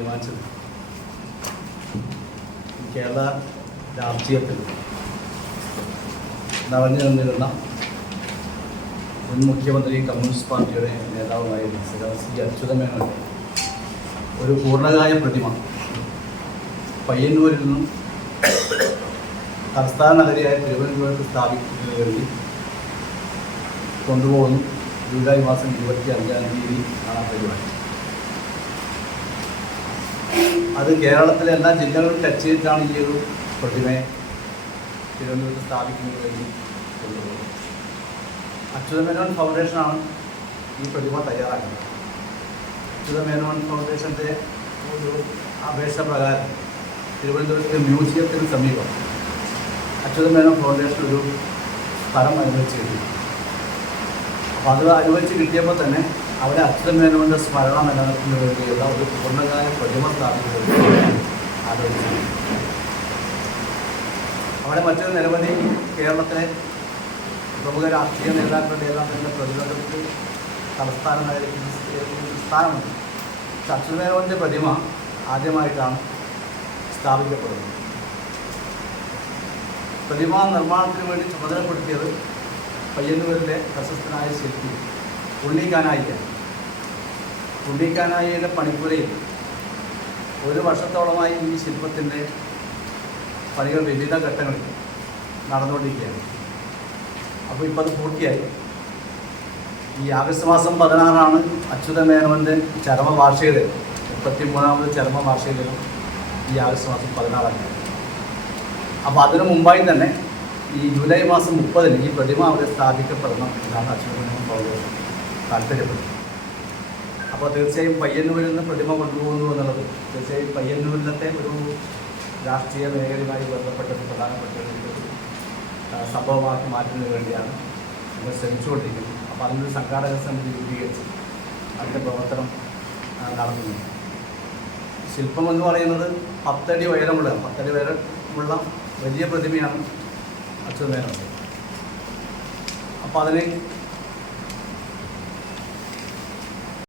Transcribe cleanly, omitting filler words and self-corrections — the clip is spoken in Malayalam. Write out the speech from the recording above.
തീരുമാനിച്ചത് കേരള രാഷ്ട്രീയത്തിൽ നിറഞ്ഞു നിന്നിരുന്ന മുൻ മുഖ്യമന്ത്രി കമ്മ്യൂണിസ്റ്റ് പാർട്ടിയുടെ നേതാവുമായിരുന്ന സി അച്യുതമേനോൻ ഒരു പൂർണ്ണകായ പ്രതിമ പയ്യന്നൂരിൽ നിന്നും തലസ്ഥാന നഗരിയായ തിരുവനന്തപുരത്ത് സ്ഥാപിക്കുന്നതിന് വേണ്ടി കൊണ്ടുപോകുന്നു. ജൂലൈ മാസം 25-ാം തീയതി ആണ് പരിപാടി. അത് കേരളത്തിലെ എല്ലാ ജില്ലകളും ടച്ച് ചെയ്തിട്ടാണ് ഈ ഒരു പ്രതിമയെ തിരുവനന്തപുരത്ത് സ്ഥാപിക്കുന്നതിന് വേണ്ടി കൊണ്ടുപോകുന്നത്. അച്യുതമേനോൻ ഫൗണ്ടേഷനാണ് ഈ പ്രതിമ തയ്യാറാക്കുന്നത്. അച്യുതമേനോൻ ഫൗണ്ടേഷൻ്റെ ഒരു അപേക്ഷ പ്രകാരം തിരുവനന്തപുരത്തെ മ്യൂസിയത്തിന് സമീപം അച്യുതമേനോൻ ഫൗണ്ടേഷൻ ഒരു സ്ഥലം അനുവദിച്ച് കിട്ടി. അപ്പോൾ അത് അനുവദിച്ച് കിട്ടിയപ്പോൾ തന്നെ അവിടെ അച്യുതമേനോൻ്റെ സ്മരണ നിലനിർത്തുന്നതിന് വേണ്ടിയുള്ള ഒരു പൂർണ്ണകാല പ്രതിമ സ്ഥാപിക്കുന്നത് ആലോചിച്ചു. അവിടെ മറ്റൊരു നിരവധി കേരളത്തിലെ പ്രമുഖ രാഷ്ട്രീയ നേതാക്കളുടെ എല്ലാം തന്നെ പ്രതിരോധത്തിൽ തലസ്ഥാന നഗരത്തിൽ സ്ഥാനമുണ്ട്. പക്ഷെ അച്യുതമേനോൻ്റെ പ്രതിമ ആദ്യമായിട്ടാണ് സ്ഥാപിക്കപ്പെടുന്നത്. പ്രതിമ നിർമ്മാണത്തിന് വേണ്ടി ചുമതലപ്പെടുത്തിയത് പയ്യന്നൂരിലെ പ്രശസ്തനായ ശില്പി ഉണ്ണിക്കാനായിയാണ്. ഉണ്ണിക്കാനായിയുടെ പണിപ്പുരയിൽ ഒരു വർഷത്തോളമായി ഈ ശില്പത്തിൻ്റെ പണികൾ വിവിധ ഘട്ടങ്ങളിൽ നടന്നുകൊണ്ടിരിക്കുകയാണ്. അപ്പോൾ ഇപ്പോൾ അത് പൂർത്തിയായി. ഈ ആഗസ്റ്റ് മാസം 16-നാണ് അച്യുതമേനോൻ്റെ ചരമവാർഷികദിനം. 33ാമത് ചരമവാർഷികദിനം ഈ ആഗസ്റ്റ് മാസം 16-നാണ്. അപ്പോൾ അതിനു മുമ്പായി തന്നെ ഈ ജൂലൈ മാസം 30-ന് ഈ പ്രതിമ അവിടെ സ്ഥാപിക്കപ്പെടണം എന്നാണ് അച്യുതമേനോൻ ഫൗണ്ടേഷൻ താല്പര്യപ്പെടുന്നത്. അപ്പോൾ തീർച്ചയായും പയ്യന്നൂരിൽ നിന്ന് പ്രതിമ കൊണ്ടുപോകുന്നു എന്നുള്ളത് തീർച്ചയായും പയ്യന്നൂരിലത്തെ ഒരു രാഷ്ട്രീയ മേഖലയുമായി ബന്ധപ്പെട്ട ഒരു പ്രധാനപ്പെട്ട ഒരു സംഭവമാക്കി മാറ്റുന്നതിന് വേണ്ടിയാണ് നമ്മൾ ശ്രമിച്ചുകൊണ്ടിരിക്കുന്നത്. അപ്പോൾ അതിനൊരു സംഘാടക സമിതി രൂപീകരിച്ച് അതിൻ്റെ പ്രവർത്തനം നടത്തുന്നു. ശില്പം എന്ന് പറയുന്നത് 10 അടി ഉയരമുള്ള വലിയ പ്രതിമയാണ് അച്യുതമേനോൻ. അപ്പോൾ അതിന്